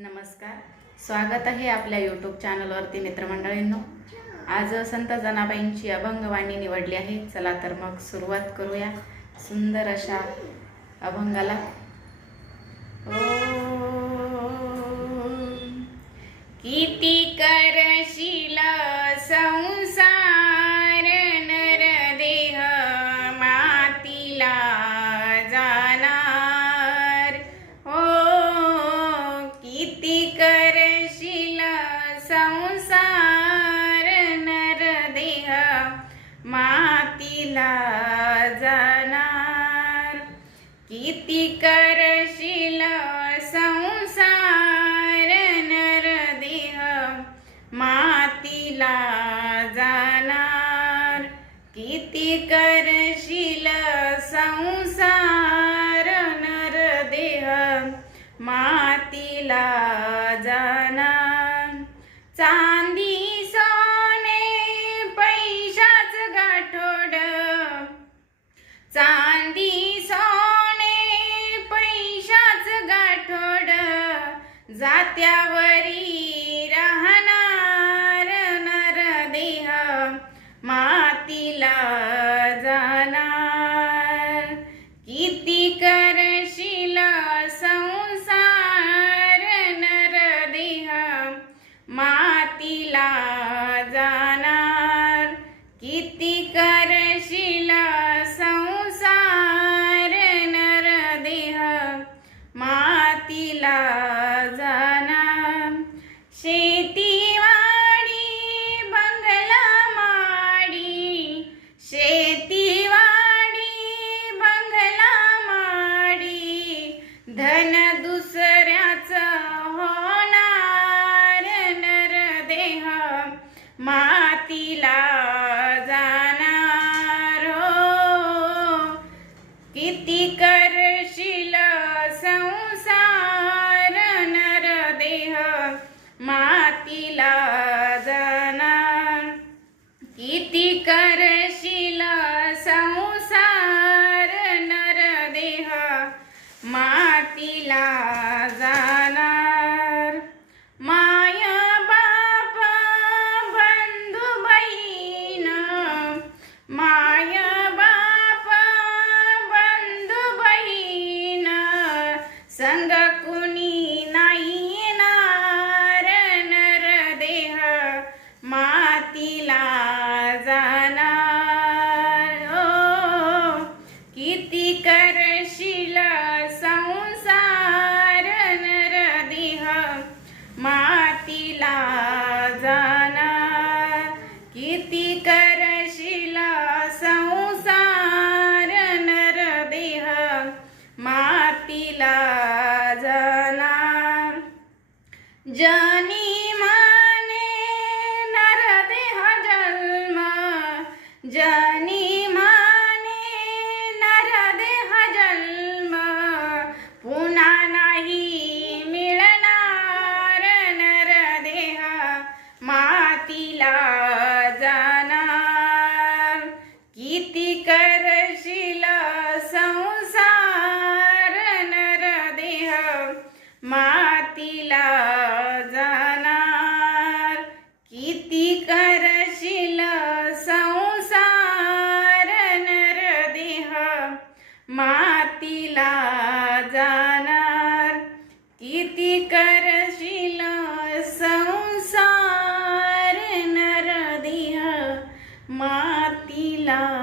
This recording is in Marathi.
नमस्कार. स्वागत आहे आपल्या यूट्यूब चॅनलवरती मित्रमंडळींनो. आज संत जनाबाईंची अभंगवाणी निवडली आहे. चला तर मग सुरुवात करूया. सुंदर अशा अभंगाला. ओ किती का किती करशील संसार नर देह? मातीला जाणार. किती करशील संसार नर देह? मातीला जाणार. चांदी त्यावरी राहणार नर देह मातीला जाणार. किती करशील संसार नर देह मातीला जाणार. किती करशील संसार नर देह मातीला धन दुसऱ्याच होणार नरदेह मातीला जाणार. हो किती करशील संसार नरदेह मातीला जाणार. किती करशील संसार जनी माने नर देह जन्म। जनी माने नर देह जन्म। पुन्हा नाही मिळणार नर देह। मातीला जाणार। किती करशील संसार नर देह। मातीला जाणार. किती करशील संसार नरदेह? मातीला